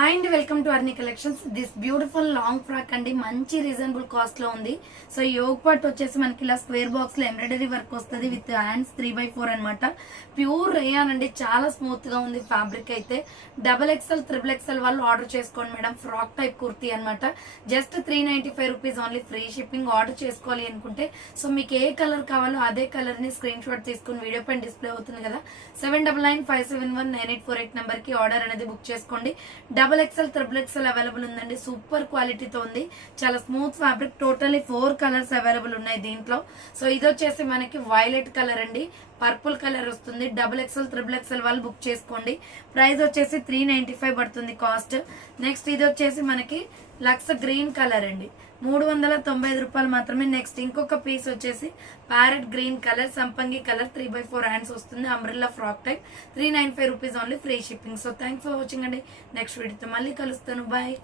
Hi అండి, welcome to Arni collections. This beautiful long frock అండి, మంచి రీజనబుల్ కాస్ట్ లో ఉంది. సో యోగ్ పార్ట్ వచ్చేసి మనకి ఇలా స్క్వేర్ బాక్స్ లో ఎంబ్రాయిడరీ వర్క్ వస్తుంది విత్ హ్యాండ్స్ 3x4 అనమాట. ప్యూర్ రేయాన్ అండి, చాలా స్మూత్ గా ఉంది ఫ్యాబ్రిక్ అయితే. XXL, XXL వాళ్ళు ఆర్డర్ చేసుకోండి మేడం. ఫ్రాక్ టైప్ కుర్తీ అనమాట. Just 395 rupees only, free shipping. Order చేసుకోవాలి అనుకుంటే సో మీకు ఏ కలర్ కావాలో అదే కలర్ ని స్క్రీన్ షాట్ తీసుకుని వీడియో పైన డిస్ప్లే అవుతుంది కదా, 7995719848 నెంబర్ కి ఆర్డర్ అనేది బుక్ చేసుకోండి. XXL, XXL అవైలబుల్ ఉందండి. సూపర్ క్వాలిటీతో ఉంది, చాలా smooth fabric. Totally 4 colours available ఉన్నాయి దీంట్లో. సో ఇది వచ్చేసి మనకి వైలెట్ కలర్ అండి, పర్పుల్ కలర్ వస్తుంది. XXL, XXL వాళ్ళు బుక్ చేసుకోండి. ప్రైస్ వచ్చేసి 395 పడుతుంది కాస్ట్. నెక్స్ట్ ఇది వచ్చేసి మనకి లక్స్ గ్రీన్ కలర్ అండి, 395 రూపాయలు మాత్రమే. నెక్స్ట్ ఇంకొక పీస్ వచ్చేసి ప్యారెట్ గ్రీన్ కలర్, సంపంగి కలర్, 3x4 హ్యాండ్స్ వస్తుంది. Umbrella frock type, 395 rupees only, free shipping. So thanks for watching అండి. నెక్స్ట్ వీడియోతో మళ్ళీ కలుస్తాను. బాయ్.